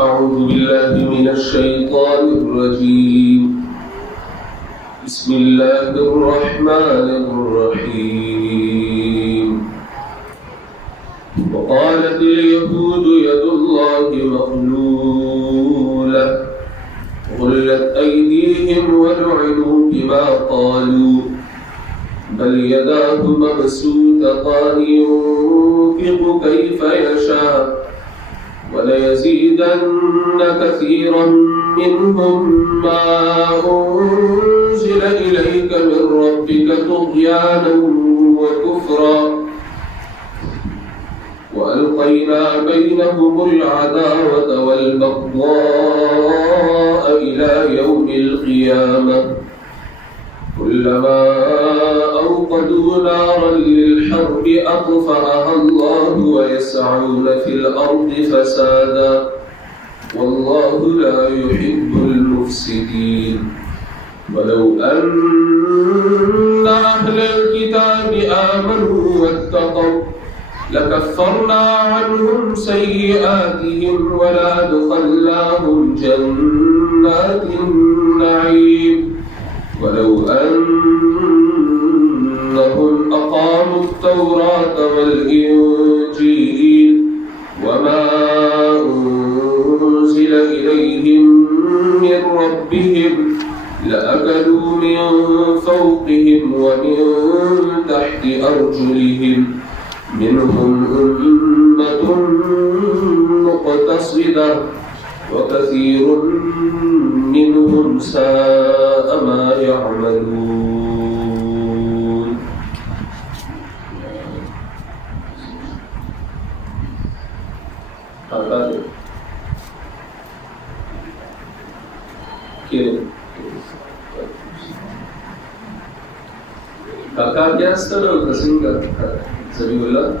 أعوذ بالله من الشيطان الرجيم بسم الله الرحمن الرحيم وقالت اليهود يد الله مغلولة غلت أيديهم ولعنوا بما قالوا بل يداه مبسوطتان ينفق كيف يشاء وليزيدن كثيرا منهم ما أنزل إليك من ربك طغيانا وكفرا وألقينا بينهم العداوة والبغضاء إلى يوم القيامة كلما أوقدوا نارا للحرب أطفأها الله ويسعون في الأرض فسادا والله لا يحب المفسدين ولو أن أهل الكتاب آمنوا واتقوا لكفرنا عنهم سيئاتهم ولأدخلناهم جنات النعيم ولو أنهم أقاموا التوراة والإنجيل وما أنزل إليهم من ربهم لأكلوا من فوقهم ومن تحت أرجلهم منهم أمة مقتصدة وكثير منهم ساء ما يعملون kakak dia setelah kesingkat Sabiullah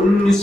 19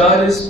40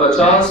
50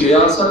66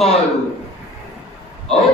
qalu او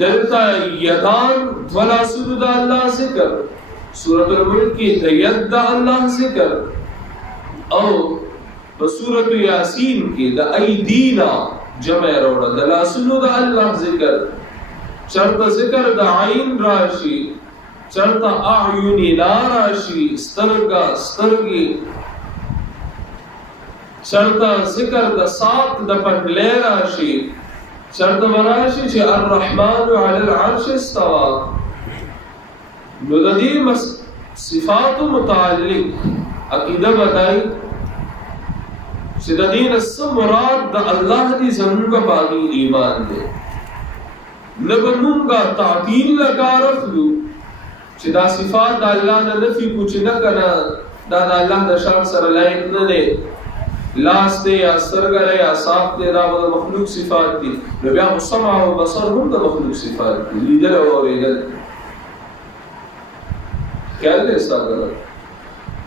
دلتا یدان ولا سجود اللہ ذکر سورۃ الملک کی ید اللہ ذکر او سورۃ یاسین کی د ایدینا جمع روڑا دلا سجود اللہ ذکر چرتا ذکر د عین راشی چرتا اعینی راشی سترگا سترگی چرتا ذکر د سات د پنڈلے راشی چرتا براشی چی الرحمن علی العرش استوا نو د دې صفات متعلق عقیده بتائی چې د دې نس مراد د الله دی زمونږ باندې ایمان دی نه بمونږه تعطیل لکارفلو چې دا صفات د الله نه نفي کو چې نه کنه دا د الله د شان سره لایق نه دی لاس دی یا سترګه یا صاف دی دا د مخلوق صفات دي نو بیا سمع او بصر هم د مخلوق صفات دي لیدل او اوریدل خیال دې ساده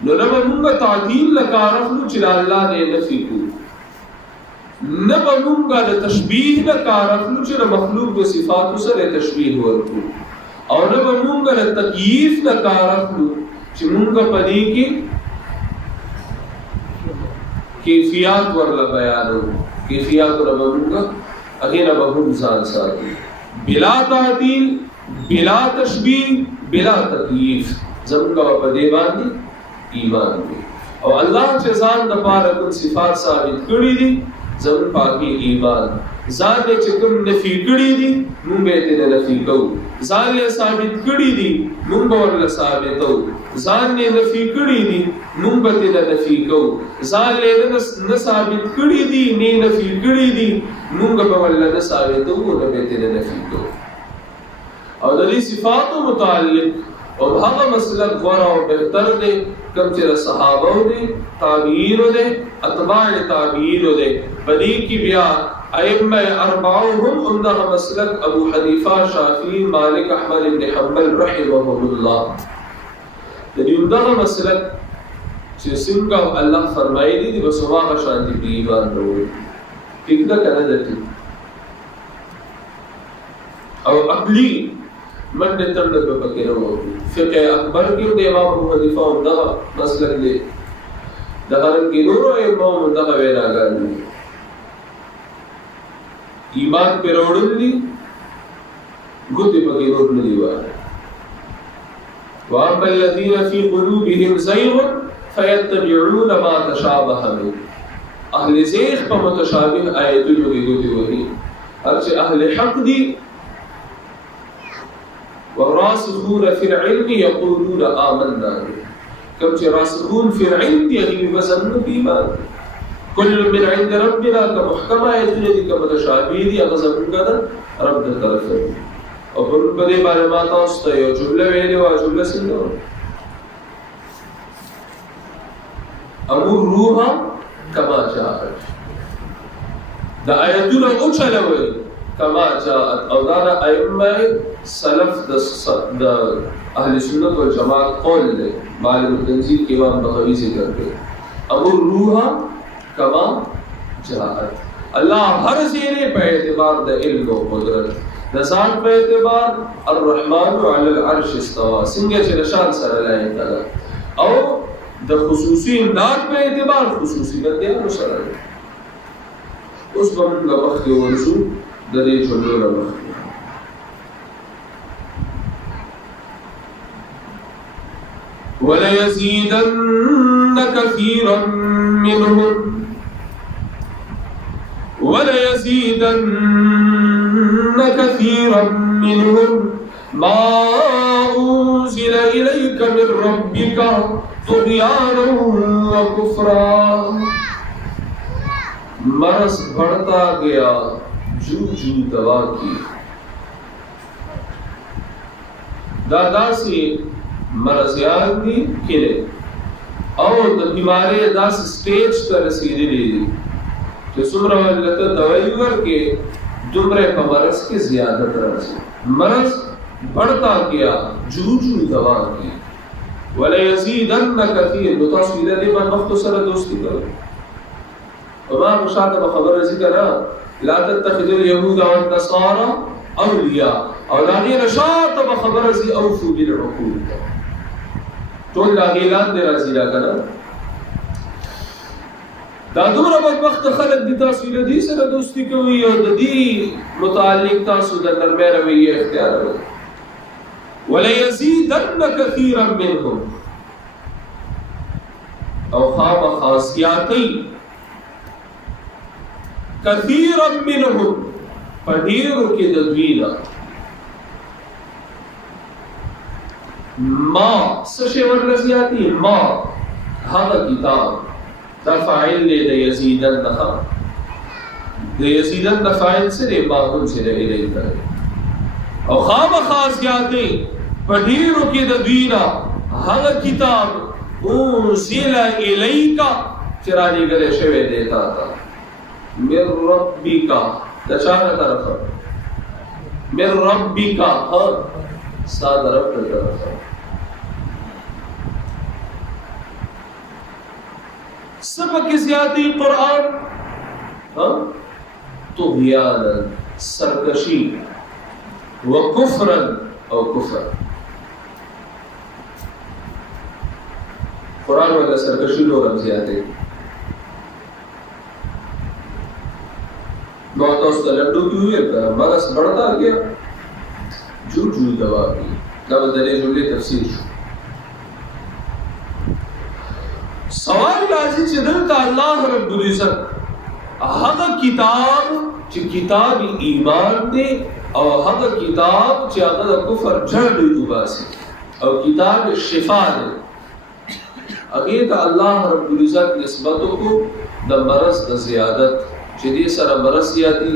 نو نه موږ تعدیل لکارفلو چې الله دې نفي کو نه موږ د تشبیه لکارفلو چې مخلوق د صفات سره تشبیه ورکو او نه موږ د تکییف لکارفلو چې موږ پدې کې کیفیات ورلا بیانو کیفیات ورلا موږ اغه به هم ځان ساتي بلا تعدیل بلا تشبیه بلا تکییف زموږ په دې باندې ایمان دی او الله چې ځان د پاره کوم صفات ثابت کړی دي زموږ پاکي ایمان ځان چې کوم نفي کړی دي موږ به دې نفي کوو ځان یې ثابت کړی دي موږ ورله ثابتو ځان یې نفي کړی دي موږ به دې نفي کوو ځان یې نه ثابت کړی دي نه نفي کړی دي موږ به ورله ثابتو نه به دې نفي کوو او د دې صفاتو متعلق او هغه مسلک غوړه او بهتر دی کوم چې صحابه دي تابعین دي اتباع تابعین دي بدی کی بیا ائمه اربعهم عمده مسلک ابو حنیفه شافعی مالک احمد بن حنبل رحمهم الله د دې عمده مسلک چې څنګه الله فرمایلی دي بس واغه شان دي ایمان وروړي ټیک ده کنه ده او عقلی من نے ترد پہ پکے رہو فقہ اکبر کی دے امام ابو حنیفہ دا مسلک دے دغرن کی نور امام دا ویرا گان ایمان پہ روڑن دی گدی پکے نور نہیں وار واما الذين في قلوبهم زيغ فيتبعون ما تشابه منه اهل زیغ پہ متشابہ آیتوں کی گدی وہی ہر اہل حق دی والراسخون في العلم يقولون آمنا كم راسخون في العلم يغيب بزن بإيمان كل من عند ربنا كمحكمة يتجد كمتشابه دي أغزم كذا رب طرف او پر بدے بارے ما تاسو ته یو جمله ویلې او جمله څنګه امر روحا كما جاءت دا آیتونه او چلوي كما جاءت او دا ائمه سلف د اهل سنت والجماعت قول له معلوم التنزيل کے امام بغوی ذکر کرتے امر روحا كما جاءت اللہ ہر زیرے پہ اعتبار د علم و قدرت د ذات پہ اعتبار الرحمن علی العرش استوى سنگے شان سر لائے تعالی او د خصوصی امداد پہ اعتبار خصوصی بندے سر اس وقت کا وقت ورسو د دې جملو له وليزيدن كثيرا منهم ما أنزل إليك من ربك طغيانا وكفرا مرض بڑھتا گیا جو دوا کی دادا سے مرضیان دی کھلے اور بیماری داس سٹیج تا رسیدی دی کہ سمرہ واللتا دوائی ورکے دمرے پا مرض کے زیادت رسی مرض بڑھتا گیا جو دوا کی وَلَيَزِيدَنَّ كَثِيرٌ متصویدہ دی من مختصر دوستی کرو امام مشاہدہ بخبر ذکر لا تتخذوا اليهود والنصارى اولیاء او داغی نشاط بخبر ازی اوفو بالعقود طول داغی لان دی رازی دا کنا دا دومره بدبخت خلق دی تاسو له دې سره دوستی کوي او د دې متعلق تاسو د نرمه رویه اختیار کړئ وليزيدن كثيرا منهم او خامخا زیاتی كثيرا منهم پډیرو کې د دوی نه ما سشي ورزياتي ما هذا كتاب دا فاعل له د یزیدن نه د یزیدن د فاعل سره ما هم سره الیک او خامخا زیاتی پډیرو کې د دوی نه هغه کتاب او سیل الیکا چرانی غره شوی دیتا تا من ربکا د چانه طرفه من ربکا ها ساده رب طرفه سبق زیادی قرآن طغیانا سرکشی وکفرا او کفر قرآن والا سرکشی لورم زیادی نوتاس دا لڈو کی ہوئی ہے مرس بڑھتا گیا جو دوا کی دو دنے جملے تفسیر شو سوال راځي چې دلته الله رب العزت هغه کتاب چې کتاب ایمان دی او هغه کتاب چې هغه د کفر جړ وباسي او کتاب شفا دی هغه ته الله رب العزت نسبت کو د مرض د زیادت چې دې سره مرض زیاتی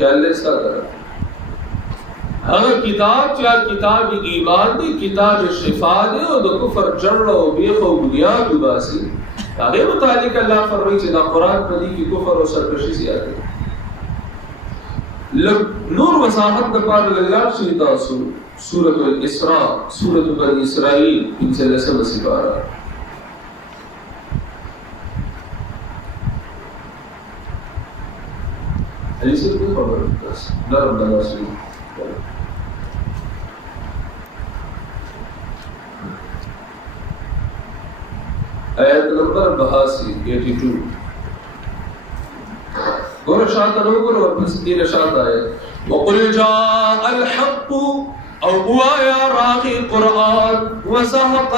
کله سره هغه کتاب چې کتاب ایمان دی کتاب شفا دی او د کفر جړ او بیخ او بنیاد وباسي هغه متعلق الله فرمایي چې دا قران په دې کې کفر او سرکشي زیات دی نور وضاحت د پاره لږه شي تاسو سورۃ الاسراء سورۃ بنی اسرائیل 15 سپاره حدیث کې خبر ده نرم دلاسي آیت نمبر 82 گور شاعت نو گور ورپس دین شاعت آیت وقل جاء الحق او بوایا راغی قرآن وزهق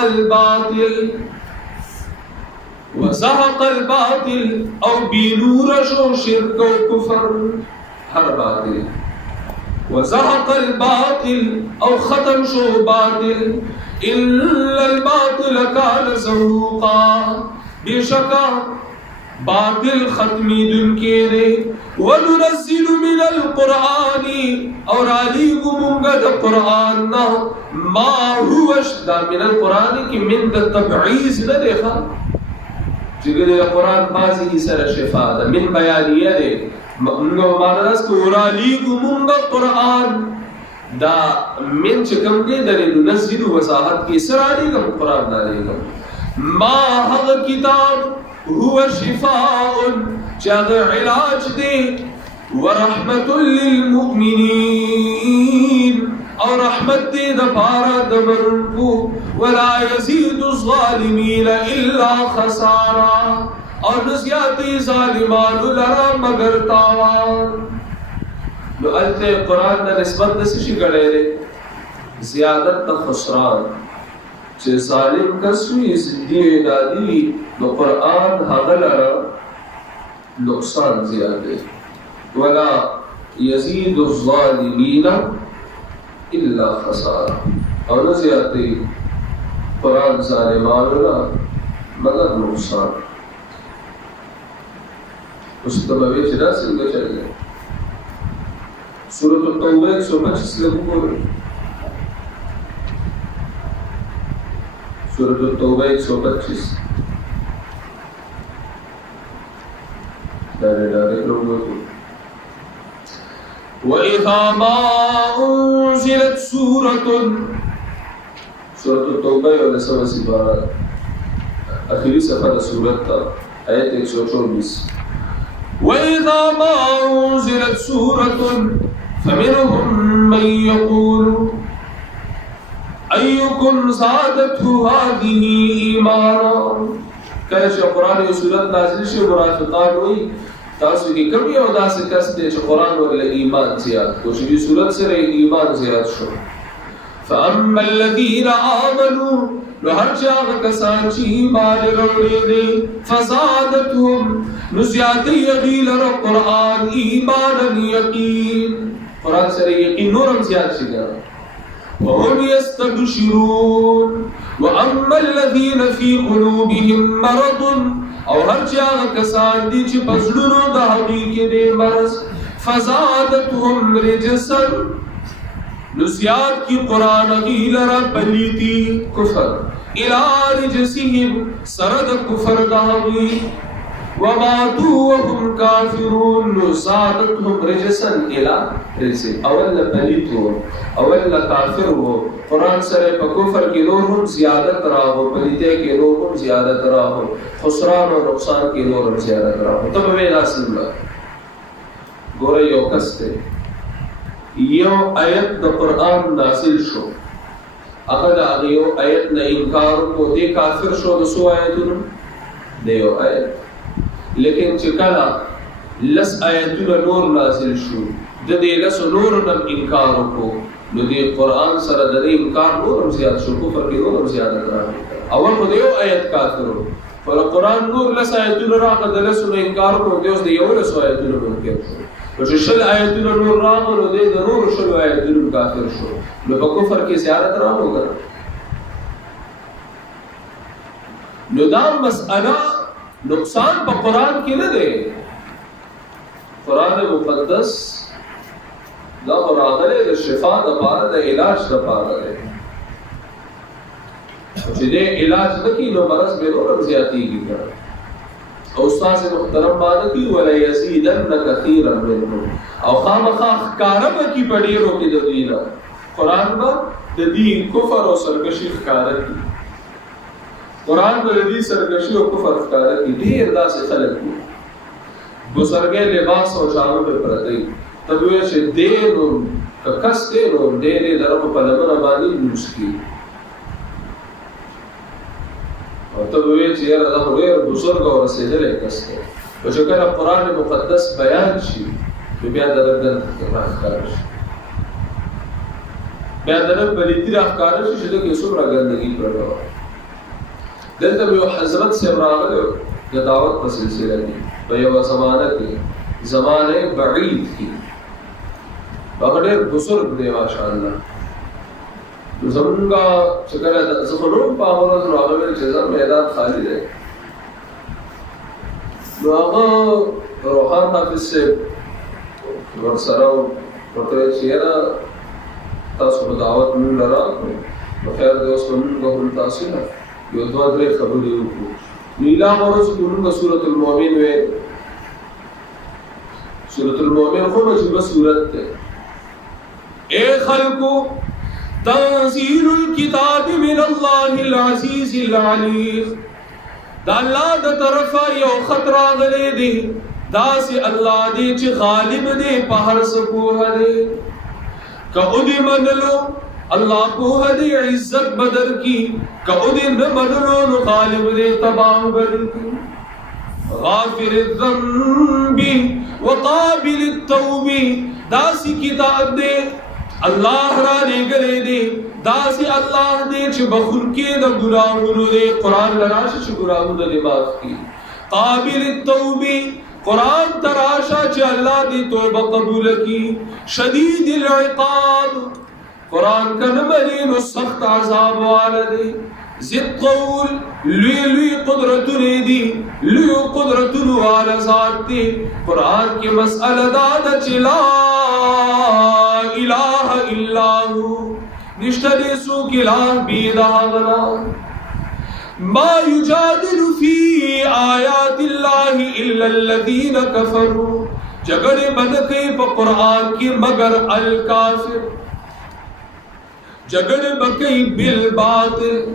الباطل او بینور شو شرک و کفر ہر باطل وزهق الباطل او ختم شو باطل إلا الباطل كان زهوقا بشكا باطل ختمی دن کے دے وننزل من القرآن اور علیکم امگد قرآن ما هو اشدا من القرآن کی من دا تبعیز نہ دیکھا چکہ دے قرآن بازی سر شفا دا من بیانیہ دے مانا دست اور علیکم امگد قرآن دا من چکم دے در ننزل وضاحت کی سرانی کا قرآن دارے گا ما حق کتاب هو شفاء چاگ علاج دے ورحمت للمؤمنین اور رحمت دے دا پارا دمرن کو ولا يزيد الظالمین الا خسارا اور نزیاتی ظالمان لرا مگر تاوان نو التے قرآن دا نسبت دسی شی گڑے رے زیادت تا خسران چه ظالم کسوی زندی دادی نو قرآن حغلر نقصان زیادے ولا یزید الظالمین الا خسارا اور نزیاتی قرآن ظالمان مگر نقصان اس طبعی چرا سنگا چل گئے سورۃ التوبہ 125 لگو بولے سورۃ التوبہ 125 دارے لوگوں کو وَإِذَا مَا أُنزِلَتْ سُورَةٌ سورۃ التوبہ اور سوا سپارہ آخری صفحہ سورت تا آیت 124 وإذا ما أنزلت سورة فمنهم من يقول أيكم زادته هذه إيمانا. کله چې قرآن یو سورت نازل شي منافقان وایي تاسو کې کوم یو داسې کس دی چې قرآن ورله ایمان زیات کو چې دې سورت سره ایمان زیات شو. فأما الذين آمنوا نو هر چا هغه کسان چې ایمان راوړي دي فزادتهم نو زیاتې هغوی لره قرآن ایمانا یقین قرآن سره یقین نورم زیات شي وهم يستبشرون. وأما الذين في قلوبهم مرض او هر چا هغه کسان دي چې په زړونو د هغوی کې دی مرض فزادتهم رجسا نو زیات کی قرآن هغوی لره پلیتی کفر الى رجسهم سره د کفر د هغوی وماتوا وهم کافرون نو زادتهم رجسا الى رجسهم اول پلیت و اول کافر و قرآن سره په کفر کې نور هم زیادت راغو پلیته کې نور هم زیادت راغو خسران و نقصان کې نور هم زیادت راغو. تب ویل اصل ګوره یو کس دی یو آیت د قرآن نازل شو هغه د هغه یو آیت نه انکار وکړو دی کافر شو د څو آیتونو د یو آیت. لیکن چې کله لس آیتونه نور نازل شو د دې لسو نورو نه انکار وکړو نو دې قرآن سره د دې انکار نور هم زیات شو کفر کې نور هم زیادت راغی. اول خو د یو آیت کافر و پر قرآن نور لس آیتونه راغله د لسو نه انکار وکړو دی اوس د یو لسو آیتونو منکر شو نو چې شل آیتونه نور راغلو نو دی د نورو شلو آیتونو کافر شو نو په کفر کې زیادت راغله. نو دا مسئله نقصان په قرآن کې نه دی. قرآن مقدس دا راغلی د شفا دپاره د علاج دپاره دی چې دې علاج نه کړي نو مرض به نور هم زیاتېږي. او استاد محترم باندې کوي وليزيدن كثيرا منهم او خامخا ښکاره به کړي په ډېرو کې د دوی نه قرآن به د دې کفر او سرکشي ښکاره کړي. قرآن به د دې سرکشي او کفر ښکاره کړي. ډېر داسې خلک دي بزرګۍ لباس او شالو به پرته وي ته به وایې چې دی نو که کس دی نو ډېرې د رب په لمنه باندې لمونځ کوي او ته به وایې چې یاره دا خو ډېر بزرګ او رسېدلی کس دی. نو چې کله قرآن مقدس بیان شي نو بیا د رب دلته راښکاره شي بیا د رب پلیتي راښکاره شي چې دغې څومره ګندګي پرته وه. دلته به یو حضرت صاحب راغلی د دعوت په سلسله کې په یوه زمانه کې زمانه بعید کې هغه ډېر بزرګ دی ماشاءالله. نو زمونږ چې کله زه خو نوم په هغه ورځ نو هغه ویل چې زه میدان خالي دی نو هغه روحان حافظ صاحب ورسره ورته ویل چې یاره تاسو په دعوت مونږ له راکړو نو خیر دی اوس به مونږ هم تاسو نه یو دوه درې خبرې وکړو. نو ایله ورځ کې مونږ سورة المؤمن ویل. سورة المؤمن خو عجیبه سورت ده. اے خلقو تنزیل الكتاب من اللہ العزیز العلیم دا اللہ دا طرفا یو خط راغلے دے دا سی اللہ دے چی غالب دے پہر سپوہ دے کہ ادی منلو اللہ پوہ دے عزت بدر کی کہ ادی نمنلو نو غالب دے تباہ بدر کی. غافر الذنب وقابل التوب داسی کتاب دے اللہ را لے گلے دے داسی اللہ دے چھ بخون کے دا گناہونو دے قرآن لراشا چھ گناہونو دے معاف کی. قابل التوب قرآن تراشا چھ اللہ دے توبہ قبول کی. شدید العقاب قرآن کا نمرین و سخت عذاب والا دے. زد قول لوی قدرتنے دی لوی قدرتنو والا ذات دے. قرآن کی مسئلہ دادا چلا الہ الا ہو نشتر سوک الہ بیدہ غنا ما یجادل فی آیات اللہ الا الذین کفروا جگڑے بدکے پا قرآن کی مگر الکافر جگڑے بکے بالباطل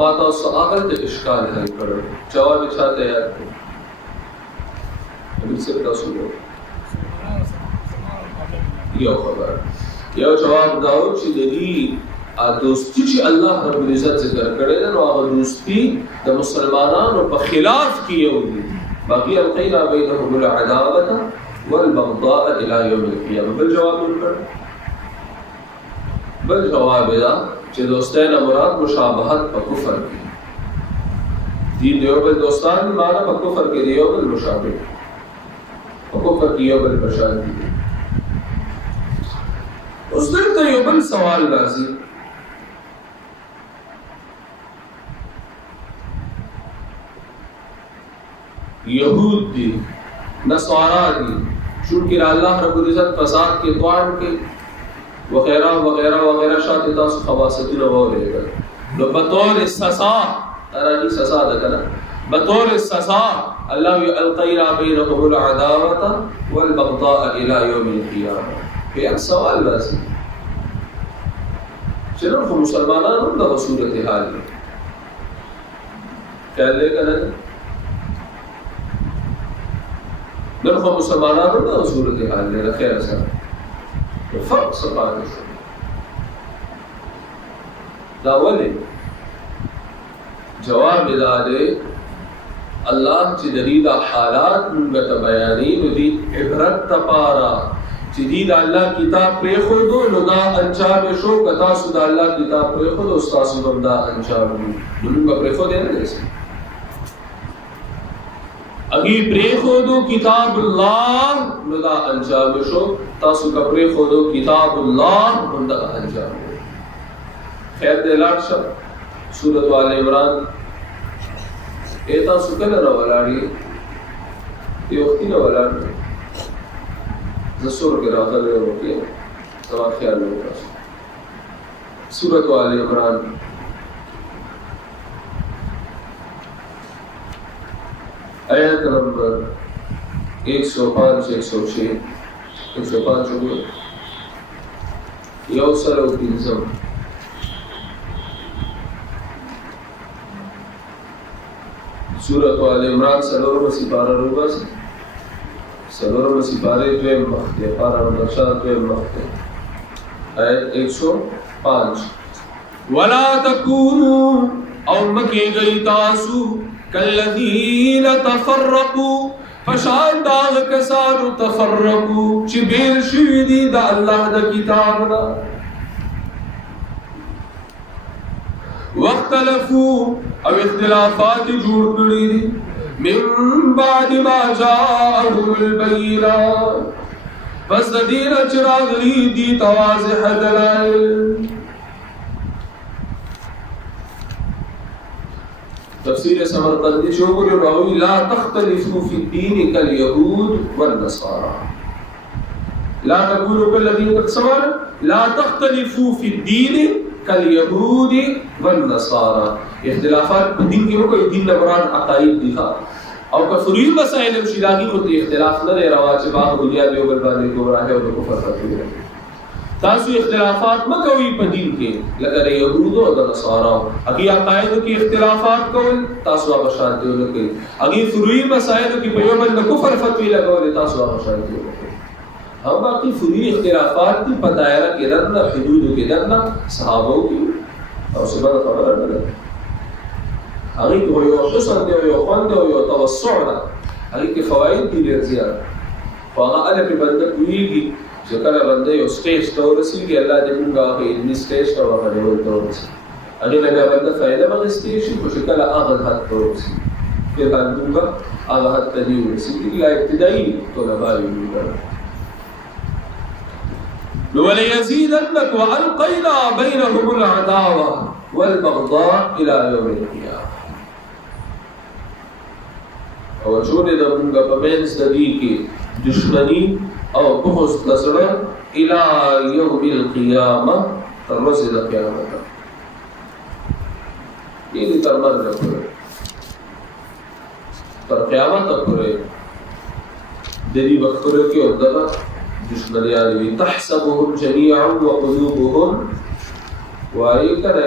ما تاسو هغه د اشکال حل کړو جواب یې چا تیار کړو نبی صلی تاسو یو خبر یو جواب داو چې د دې دوستی چې الله رب العزت ذکر کړی نو هغه دوستی د مسلمانانو په خلاف کې یو دي باقي القینا بینهم العداوه والبغضاء الى يوم القيامه بل جواب ورکړ بل جواب دا چې دوستان مراد مشابهت په کفر کې دي دیو بل دوستان معنا په کفر کې دیو بل مشابه په کفر کې یو بل بشان دي اوس دلته یو بل سوال راځي یهود دي نصارا دي چونکہ اللہ رب العزت فساد کے توان کے وغیرہ وغیرہ وغیرہ شاید تاسو خواستون وورے گا نو بطور سزا ترانی سزا دکنا بطور سزا اللہ القینا بینهم العداوة والبغضاء الى یوم القیامة پھر ایک سوال لازم چنان خو مسلمانان ہم دا صورت حال میں کیا لے کر نن خو مسلمانانو د صورت حال له خیر سره فرق سبحان دا ولې جواب داده الله چې دلیل حالات موږ ته بیانې نو دي عبرت تپارا چې دې د الله کتاب پرې خو نو دا انجام شو کتا سو د الله کتاب پرې خو استاد سو دا انجام موږ پرې خو دی نه اگی پری خودو کتاب اللہ ندا انجام شو تاسو کا پری خودو کتاب اللہ ندا انجام خیر دے لاٹ شب سورت آل عمران ایتا سکن روالاری یہ وقتی روالاری زسور کے راضر لے روکی سوا خیال لے روکا سورت آل عمران آیت نمبر 105 106 105 یو سر و پینزم سورت آل عمران سلورم سپارہ روبا سے سلورم سپارے دویم مختے پارہ نقشہ دویم مختے آیت 105 وَلَا تَكُونُوا او مکی گئی تاسو کالذین تفرقوا فشان داغ کسانو تفرقوا چی بیر شویدی دا اللہ دا کتابنا واختلفوا او اختلافات جوڑ کری دی من بعد ما جاءهم البینات پس دین چراغ لی دی تواضح دلائل تفسیر سمرقندی شوگر راوی لا تختلفوا فی الدین کالیہود والنصارى لا تکونوا کالذین تقسمون لا تختلفوا فی الدین کالیہود والنصارى اختلافات دین کے مکو دین نبران عقائد دکھا او کفری مسائل مشیداغی خود اختلاف نہ رہے رواج باغ دنیا دیو بلبانی گمراہ اور کفر فتوی تاسو اختلافات مکوی په دین کې لکه د یهودو او د نصارا هغه عقاید کې اختلافات کول تاسو هغه شانتي ولکې هغه فروعي مسائل کې په یو بل د کفر فتوی لګول تاسو هغه شانتي ولکې هم باقي فروعي اختلافات په دایره کې رنه حدود کې رنه صحابو کې او سبب خبره نه هغه یو حسن دی یو خوند دی یو توسع ده هغه کې فواید دي ډیر زیات هغه اله په بنده کوي جو کله بنده یو سټیج ته ورسیږي الله دې موږ هغه علمي سټیج ته ورسوي هغه نه بنده فائدہ مغستې شي خو کله هغه حد ته ورسیږي په موږ هغه حد ته دی ورسیږي لا ابتدایي طلبه یو وليزيدنك وألقينا بينهم العداوة والبغضاء إلى يوم القيامة او جوړې د موږ په منځ د دې کې دشمنی او بغض لسره الى يوم القيامه تر ورځې د قیامت دې تر مرګ پورې تر قیامت پورې د دې وخت کې او دغه دشمنیان تحسبهم جميعا وقلوبهم وایي کړه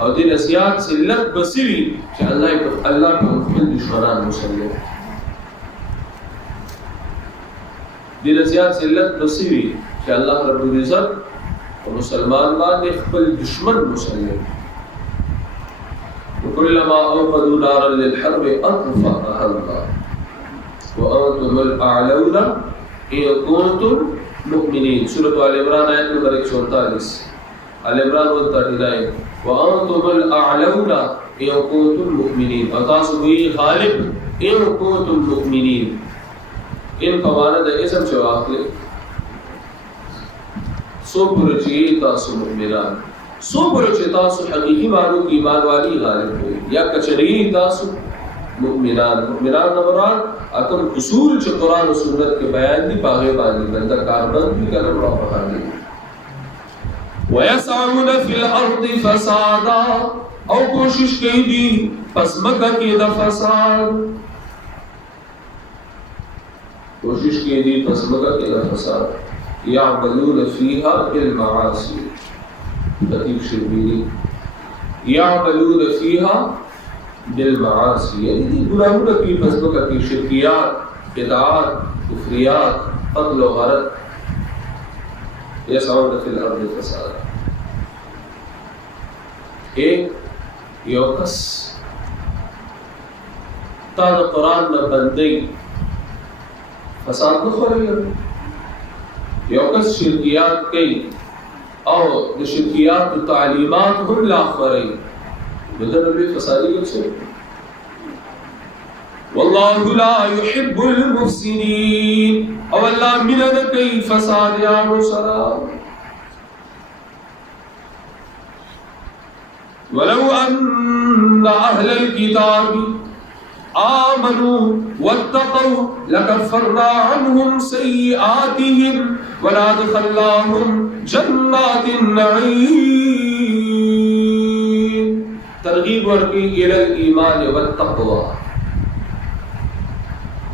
او دې نصیحت سلت بسوي چې الله په خپل دشمنان مسلط دې نصیحت سلت بسوي چې الله رب العزت او مسلمان باندې خپل دشمن مسلط وكلما اوقدوا نارا للحرب اطفأها الله وانتم الاعلون ان كنتم مؤمنين سورة آل عمران آیت نمبر 144 آل عمران 139 وانتم الاعلون ان كنتم مؤمنين او تاسو وی غالب ان كنتم مؤمنين ان فوانا د اسم چې واخلي سو پرچی تاسو مؤمنان سو پرچی تاسو حقیقی معنی کی ایمان والی غالب ہوئی یا کچری تاسو مؤمنان نمبران اتم اصول چې قرآن و سنت کے بیان دی پاغے باندې بندہ کاربند بھی کرم را پخاندی وَيَسْعَوْنَ فِي الْأَرْضِ فَسَادًا او کوشش کی دی پس مکہ کی دا فساد کوشش کی دی پس مکہ کی دا فساد يعملون فيها بالمعاصي لطيف شربيني يعملون فيها بالمعاصي يعني دي گناہوں کی مسبقہ کی شرکیات بدعات کفریات قتل و غرض يسعون في الارض فسادا ایک یوکس تا دا قرآن نہ بندی فساد نہ خوری یوکس شرکیات کئی او د شرکیات تعلیمات هم لا خوری بدل نبی فسادی کچھ والله لا يحب المفسدين او اللہ منن کئی فساد یا مسلام ولو ان اهل الكتاب آمنوا واتقوا لكفرنا عنهم سيئاتهم ولادخلناهم جنات النعيم ترغیب ورکی الى الايمان والتقوى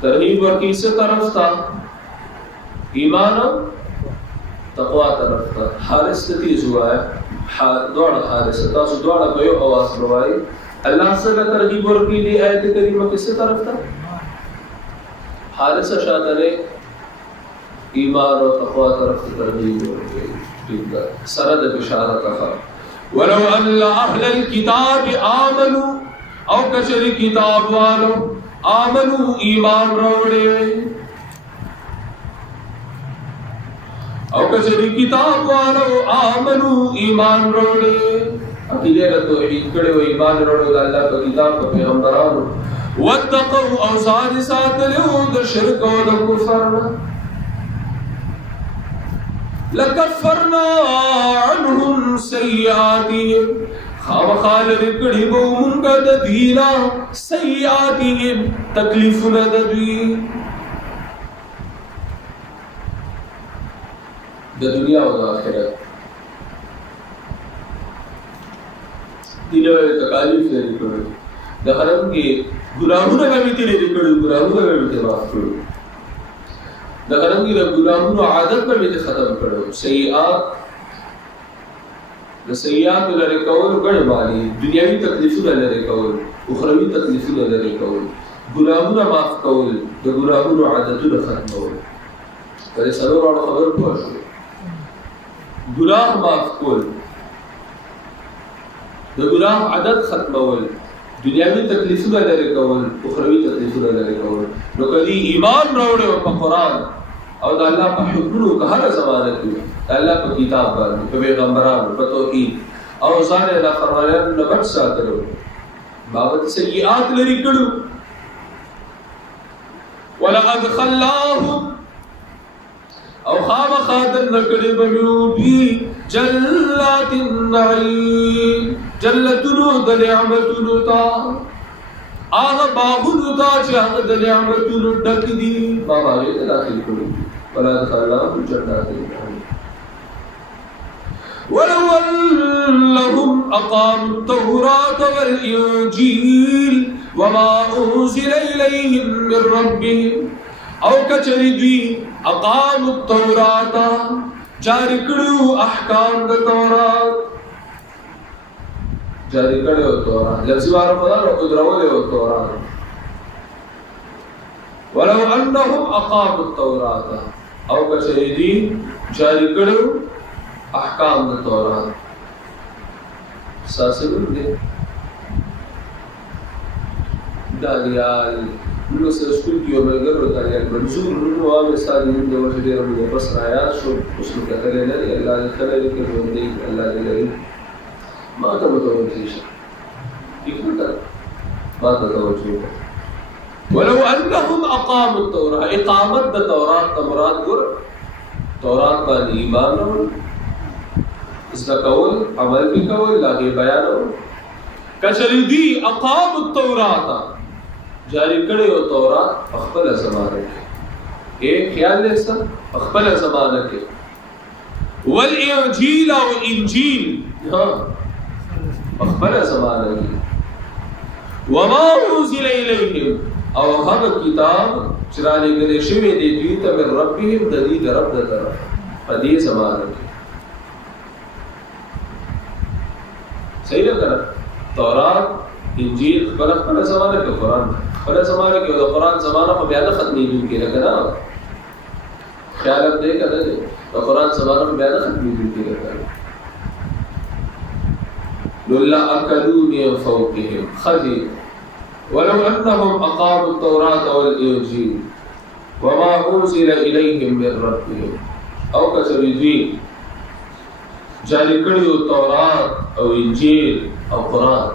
ترغیب ورکی سے طرف تھا ایمان تقوی طرف تھا حارس تیز ہوا ہے دوڑا حارس تاسو دوڑا بیو آواز پروائی اللہ سے ترغیب ورکی لی آیت کریمہ کس سے طرف تھا حارس شاہدہ نے ایمان و تقوی طرف ترغیب ورکی سرد بشارت خواہ ولو ان اہل الكتاب آمنوا او کشر کتاب والو آمنوا ایمان روڑے او کشر کتاب والو آمنوا ایمان روڑے عقیدے کا توحید کڑے و ایمان روڑے اللہ کا کتاب کا پیغمبرانو واتقوا اوزان ساتلیو در شرک و در کفر لکفرنا عنهم سیئاتهم خام خالد کڑی بو منگا دا دینا سیئاتهم تکلیفنا دا دی دا دنیا و دا آخرت دیلوے تکالیف لري کړو د حرم کې ګناهونه به تیرې کړو ګناهونه به معاف کړو د حرم کې د ګناهونو عادت به ختم کړو سیئات د سیئات لري کول غړ مالي دنیوي تکلیفونه لري کول اخروی تکلیفونه لري کول ګناهونه معاف کول د ګناهونو عادتونه ختمول کله څلور اړه خبر پوه شو ګناه معاف کول د ګناه عادت ختمول دنیاوی تکلیفونه لري کول اخروی تکلیفونه لري کول نو کدی ایمان راوړو په قران او د الله په حکمونو که هر زمانه کې د الله په کتاب باندې په پیغمبرانو په توحید او ځان نه فرمایانو نه بچ ساتلو باور سیئات لري کړو ولقد خلاهم او خام خادر نکڑی بمیوٹی جلات النعیم جلتنو دنعمتنو تا آغا باغنو تا چاہت دنعمتنو ڈک دی بابا غیر داخل کرو ولا دخلناهم جنات النعیم ولو انهم اقاموا التوراة والانجيل وما انزل اليهم من ربهم او کچری دوی اقام التوراة جاری کړو احکام د تورات جاری کړي او تورات لفظي واره خدای او درول او تورات ولو انهم اقاموا التوراة او کچریدي جاری کړي احکام د تورات ساسل دي دانیال نو سرسکول کیو ملګرو دانیال منصور نو عام استادین د وخت ډیر موږ بس رايات شو اوس نو کتل نه الله دې خلک کې ژوندې الله دې لري ما ته متوجه شي کیږي ما ته توجه ولو انهم اقاموا التوراة اقامت د تورات مراد ګور تورات باندې ایمان ورو استقول عمل وکول لاغي بیانول کچریدي اقاموا التوراة جاری کړي او تورات خپل زمانه کې خیال لسه خپل زمانه کې والانجیل او انجیل ها خپل زمانه کې وما انزل الیهم او هغه کتاب چې را لېږل شوی دی دوی ته من ربهم د دې رب د طرف په دې زمانه کې صحیح ده تورات انجیل خپل زمانه کې قرآن خپل زمانه کې د قرآن زمانه په بیا نه ختمېږي کې نه کنه خیال دې کړه د قرآن زمانه په بیا نه ختمېږي کې نه لولا اكلوا من فوقهم خذي ولو انهم اقاموا التوراة والانجيل وما انزل اليهم من ربهم او کچریدي جاری کړي تورات او انجیل او قرآن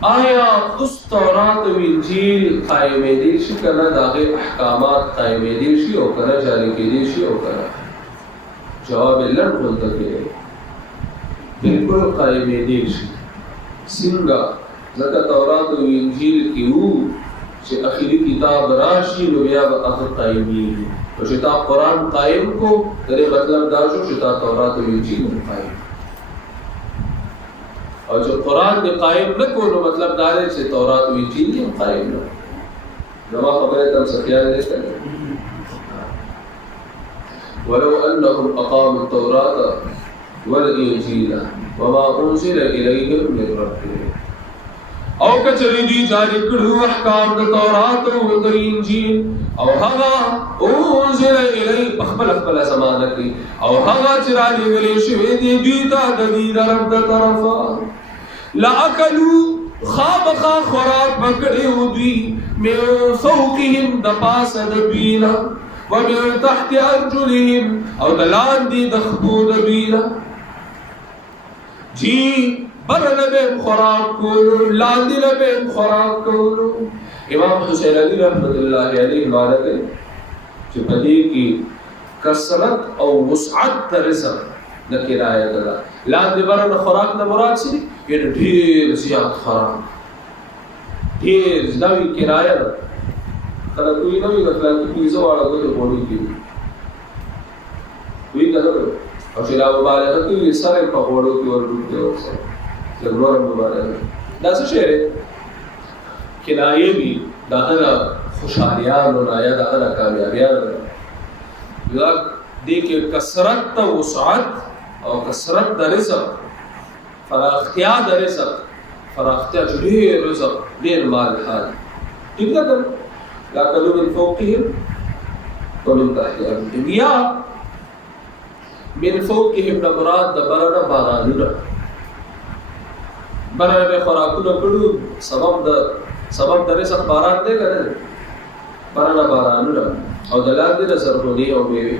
آیا اس تورات و انجیل قائمه دي شي کنه داغه احکامات قائمه دي شي او کنه جاری کړي شي او کنه جواب لن ولته کې بالکل قائمه دي شي څنګه ځکه تورات او انجیل کې وو چې اخیری کتاب راشي نو بیا به اخر قائمي او چې تا قرآن قائم کو دغه مطلب دا شو چې تا تورات او انجیل قائم اور جو قرآن دے قائم نہ کو نو مطلب دارے سے تورات و انجیل ہم قائم نہ جمع خبریں تم سفیان دیتا ہے ولو انہم اقاموا التوراة والانجیل وما انزل الیہم من ربهم او کچریدی جاری کړو احکام د تورات او د انجیل او هغه انزل الی خپل زمانه کې او هغه چې را لېږل شوی دی دوی ته د دې رب د طرفه لاکلوا خامخا خوراک بکړي دوی من فوقهم د پاسه د دوی ومن تحت ارجلهم او د لاندې د خپو د دوی جی برن بهم خوراک کولو لاندې بهم خوراک کولو امام حسین علی رحمت الله علیه معنی کوي چې په دې کې کثرت او وسعت تر رزق د کرایه ده لاندې برن خوراک نه مراد شي یعنی ډیر زیات خوراک ډیر ځوی کرایه ده کله کوی نو یو خلک پیزو والا غوډه وړي کی وی کله او چې لا مبالغه کوي سره په وړو کې ورته ورسره ضرور مبالغه دا څه شی کنایه وی دا خوشحالیان او نایا دا کامیابیان دا دې کې کثرت او وسعت او کثرت د رزق فراختیا د رزق فراختیا ډېر رزق ډېر مال حال ٹھیک ده لا کلو من فوقهم ومن تحتهم یا من فوقهم مراد د برنه بارانونه برنه به خوراکونه کړو سبب د رزق باران دی کنه برنه بارانونه او د لاندې د زرغونی او میوه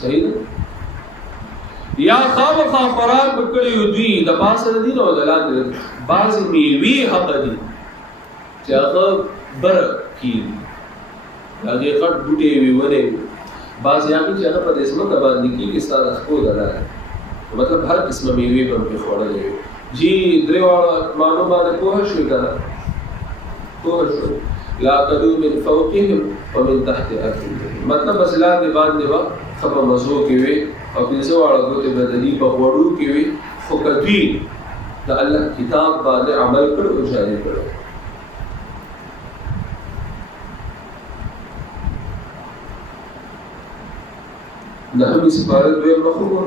صحیح ده یا خامخا خوراک کړی دوی د پاسه دي او د لاندې بعض میوه حق دي چې هغه بر کی هغه غټ بوټي ویونه بعض یاږي چې هغه په دې سمه باندې کې ستاسو خو دلاره مطلب هر قسمه میوه په خوړلې جی دریواله معلومات په شو کنه په شو لا تدو من فوقهم ومن تحت ارجلهم مطلب بس لاندې باندې وا خبر مزو کې وي او پنځه واړه ګوتې بدلی په وړو کې وي خو کدی د الله کتاب باندې عمل کړو او جاری کړو نحوی سپارت دویم مخبر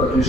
25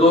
2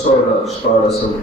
16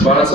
16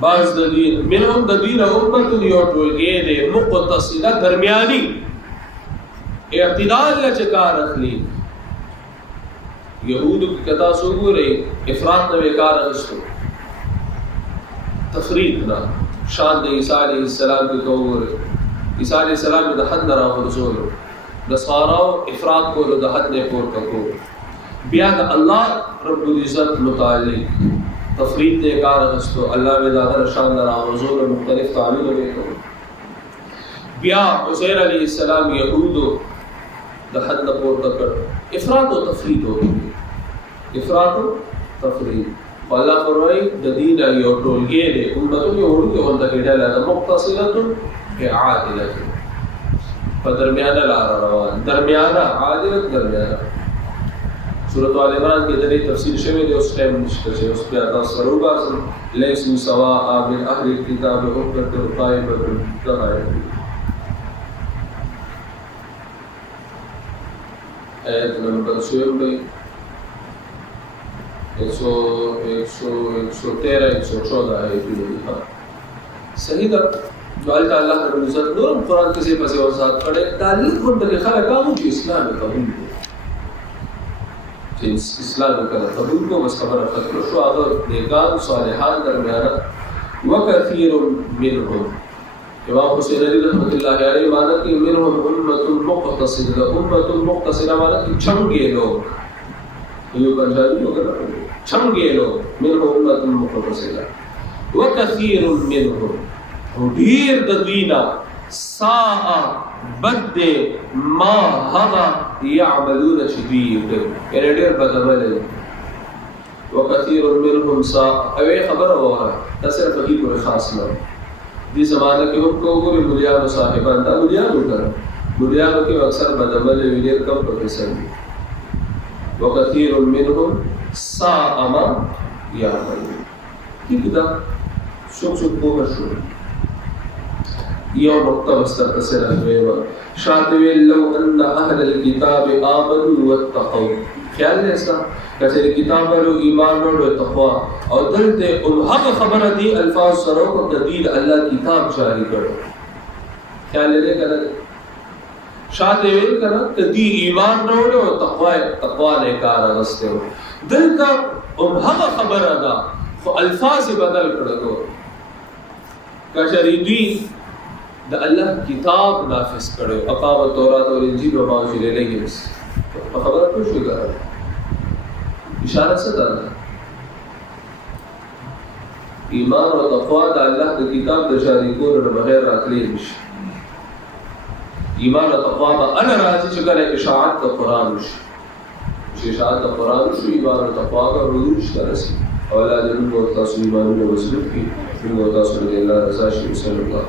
بعض د دوی منهم د دوی نه امت یو ټولګی دی مقتصده درمیاني اعتدال له کار اخلي. یهودو کې کدا سو ګوري افراط نه کار اخستو تفرید نه شان د عیسی علیه السلام کې ګوري عیسی علیه السلام د حد نه راوځول د ساراو افراط کولو د حد نه پورته کو بیا د الله رب العزت متعلق تفرید نه کار اخستو الله به د شان نه راوځول مختلف تعلیل وکړو. بیا عزیر علیه السلام یهودو د حد نه پورته کړ افراط او تفرید وکړي افراط او تفرید. الله فرمایي د دین یو ټولګی دی امتو یو ورته ونده کېدل د مقتصده عادله په درمیانه لار روان درمیانه عادله درمیانه. سورۃ آل عمران کې د دې تفصیل شوی دی اوس ټایم نشته چې اوس بیا تاسو سره وګورئ لیسوا سواء من اهل الكتاب امة قائمة بالقسط. آیت نمبر 96 113 114 آیتونه دي. صحیح ده. جو الله رب العزت نورم قرآن کې څه پسې وضاحت کړي تعلق هم د خلک هغه چې اسلام قبول کړي چې اسلام کړه قبول کو بس خبره ختم شو. هغه نیکان صالحان درمیانه وکثیر منهم امام حسین علی رحمۃ اللہ علیہ مانا کہ منهم امة مقتصدة امة مقتصدة مانا کہ چھنگے لوگ یہ پنجابی لوگ چھنگے لوگ منهم امة مقتصدة وكثير منهم ودیر ددوینا ساء بد ما هغا يعملون شدید یعنی دیر بدعمل وكثير منهم ساء اوے خبر ہوا تصرف کی کوئی خاص نہ دی زمانہ کے ہم کو وہ ملیان و صاحبان دا ملیان ہوتا ملیان کے اکثر بدعمل ویلیر کم پروفیسر بھی وكثير منهم ساء ما يعملون. ٹھیک ہے شوق کو مشہور يوم التوسط تسرع ويوا شاطئ لو ان اهل الكتاب امنوا واتقوا خیال ہے اس کا کہ کتاب والو ایمان اور تقوا اور دلتے ان حق خبر دی الفاظ سرو کو تدید اللہ کتاب جاری کرو خیال لے کر شاطئ کرنا تدی ایمان اور تقوا نے کار راستے ہو دل کا ان حق خبر ادا الفاظ بدل کرو کہ شریدی دا اللہ کتاب نافذ کرو اقام التوراۃ والانجیل وما انزل الیہم خبر کچھ ہو گیا اشارہ سے دانا ایمان و تقوی دا اللہ دا کتاب دا جاری کون اور بغیر راکلی مش ایمان و تقوی با انا راضی چکر اشاعت دا قرآن مش اشاعت دا قرآن مش ایمان و تقوی کا ردوش ترسی اولاد علم و تاثر ایمان و وزلت کی علم و تاثر اللہ رضا شیف صلی اللہ